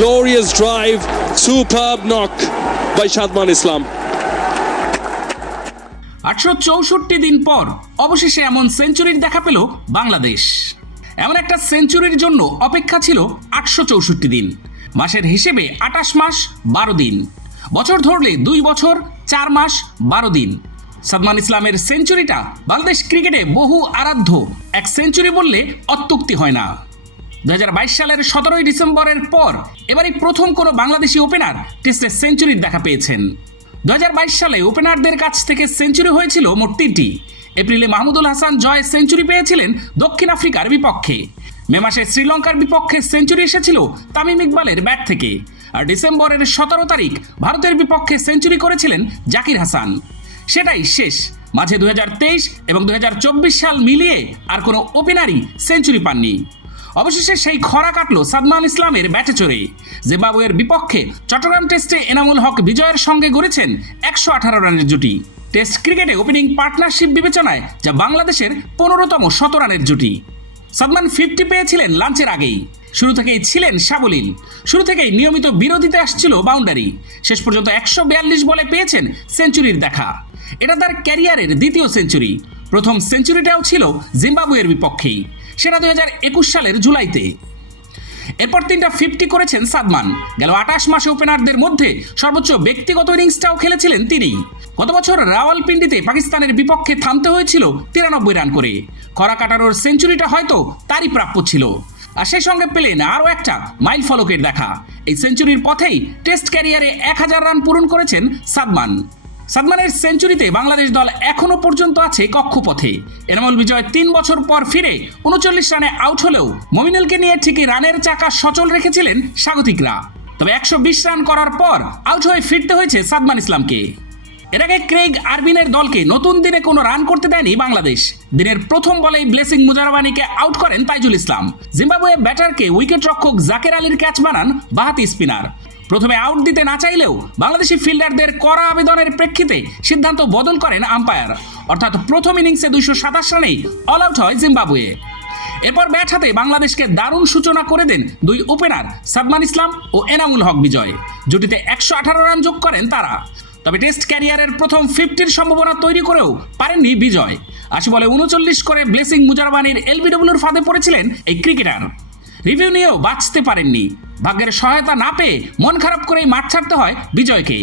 Glorious drive, superb knock by Shadman Islam. আটশো চৌষট্টি দিন পর অবশেষে এমন সেঞ্চুরির দেখা পেল বাংলাদেশ। এমন একটা সেঞ্চুরির জন্য অপেক্ষা ছিল আটশো চৌষট্টি দিন। মাসের হিসেবে আটাশ মাস বারো দিন। বছর ধরলে দুই বছর চার মাস বারো দিন। সাদমান ইসলামের সেঞ্চুরিটা বাংলাদেশ ক্রিকেটে বহু আরাধ্য। এক সেঞ্চুরি বললে অত্যুক্তি হয় না। দু হাজার বাইশ সালের সতেরোই ডিসেম্বরের পর এবারই প্রথম কোনো বাংলাদেশি ওপেনার টেস্টে সেঞ্চুরির দেখা পেয়েছেন। দু হাজার বাইশ সালে ওপেনারদের কাছ থেকে সেঞ্চুরি হয়েছিল মোট তিনটি। এপ্রিলে মাহমুদুল হাসান জয় সেঞ্চুরি পেয়েছিলেন দক্ষিণ আফ্রিকার বিপক্ষে। মে মাসে শ্রীলঙ্কার বিপক্ষে সেঞ্চুরি এসেছিল তামিম ইকবালের ব্যাট থেকে। আর ডিসেম্বরের সতেরো তারিখ ভারতের বিপক্ষে সেঞ্চুরি করেছিলেন জাকির হাসান। সেটাই শেষ। মাঝে দুই হাজার তেইশ এবং দুই হাজার চব্বিশ সাল মিলিয়ে আর কোনো ওপেনারই সেঞ্চুরি পাননি। অবশেষে সেই খরা কাটলো সাদমান ইসলামের ব্যাটে চড়ে জিম্বাবুয়ের বিপক্ষে চট্টগ্রাম টেস্টে এনামুল হক বিজয়ের সঙ্গে গড়েছেন একশো আঠারো রানের জুটি। টেস্ট ক্রিকেটে ওপেনিং পার্টনারশিপ বিবেচনায় যা বাংলাদেশের পনেরোতম শত রানের জুটি। সাদমান ফিফটি পেয়েছিলেন লাঞ্চের আগেই। শুরু থেকেই ছিলেন সাবলীল। শুরু থেকেই নিয়মিত বিরতিতে আসছিল বাউন্ডারি। শেষ পর্যন্ত একশো বিয়াল্লিশ বলে পেয়েছেন সেঞ্চুরির দেখা। এটা তার ক্যারিয়ারের দ্বিতীয় সেঞ্চুরি। প্রথম সেঞ্চুরিটাও ছিল জিম্বাবুয়ের বিপক্ষেই। সেটা দুই হাজার একুশ সালের জুলাইতে। এরপর তিনটা ফিফটি করেছেন সাদমান। গেল আঠাশ মাসে ওপেনারদের মধ্যে সর্বোচ্চ ব্যক্তিগত ইনিংসটাও খেলেছিলেন তিনি। গত বছর রাওয়ালপিন্ডিতে পাকিস্তানের বিপক্ষে থামতে হয়েছিল তিরানব্বই রান করে। খরা কাটানোর সেঞ্চুরিটা হয়তো তারই প্রাপ্য ছিল। আর সেই সঙ্গে পেলেন আরও একটা মাইল ফলকের দেখা। এই সেঞ্চুরির পথেই টেস্ট ক্যারিয়ারে এক হাজার রান পূরণ করেছেন সাদমান। সাদমানের সেঞ্চুরিতে বাংলাদেশ দল এখনও পর্যন্ত আছে কক্ষপথে। এনামুল বিজয় তিন বছর পর ফিরে উনচল্লিশ রানে আউট হলেও মমিনুলকে নিয়ে ঠিকই রানের চাকা সচল রেখেছিলেন স্বাগতিকরা। তবে একশো বিশ রান করার পর আউট হয়ে ফিরতে হয়েছে সাদমান ইসলামকে। এর আগে ক্রেগ আরবিনের দলকে নতুন দিনে কোনো রান করতে দেয়নি বাংলাদেশ। দিনের প্রথম বলেই ব্লেসিং মুজারবানিকে আউট করেন তাইজুল ইসলাম। জিম্বাবুয়ে ব্যাটারকে উইকেট রক্ষক জাকের আলীর ক্যাচ বানান বাহাতি স্পিনার। প্রথমে আউট দিতে না চাইলেও বাংলাদেশি ফিল্ডারদের করা আবেদনের প্রেক্ষিতে সিদ্ধান্ত বদল করেন আম্পায়ার অর্থাৎ প্রথম ইনিংসে দুইশো সাতাশ রানেই অল আউট হয় জিম্বাবুয়ে। এরপর ব্যাট হাতে বাংলাদেশকে দারুণ সূচনা করে দেন দুই ওপেনার সাদমান ইসলাম ও এনামুল হক বিজয়। জুটিতে একশো আঠারো রান যোগ করেন তারা। তবে টেস্ট ক্যারিয়ারের প্রথম ফিফটির সম্ভাবনা তৈরি করেও পারেননি বিজয়। আশি বলে উনচল্লিশ করে ব্লেসিং মুজারবানির এলবিডব্লিউর ফাঁদে পড়েছিলেন এই ক্রিকেটার রিভিউ নিয়েও বাঁচতে পারেননি। ভাগ্যের সহায়তা না পেয়ে মন খারাপ করেই মাঠ ছাড়তে হয় বিজয়কে।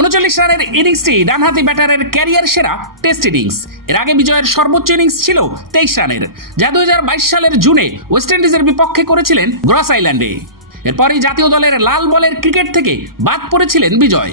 উনচল্লিশ রানের ইনিংসটি ডানহাতি ব্যাটারের ক্যারিয়ার সেরা টেস্ট ইনিংস এর আগে বিজয়ের সর্বোচ্চ ইনিংস ছিল তেইশ রানের, যা দু হাজার বাইশ সালের জুনে ওয়েস্ট ইন্ডিজের বিপক্ষে করেছিলেন গ্রস আইল্যান্ডে। এরপরই জাতীয় দলের লাল বলের ক্রিকেট থেকে বাদ পড়েছিলেন বিজয়।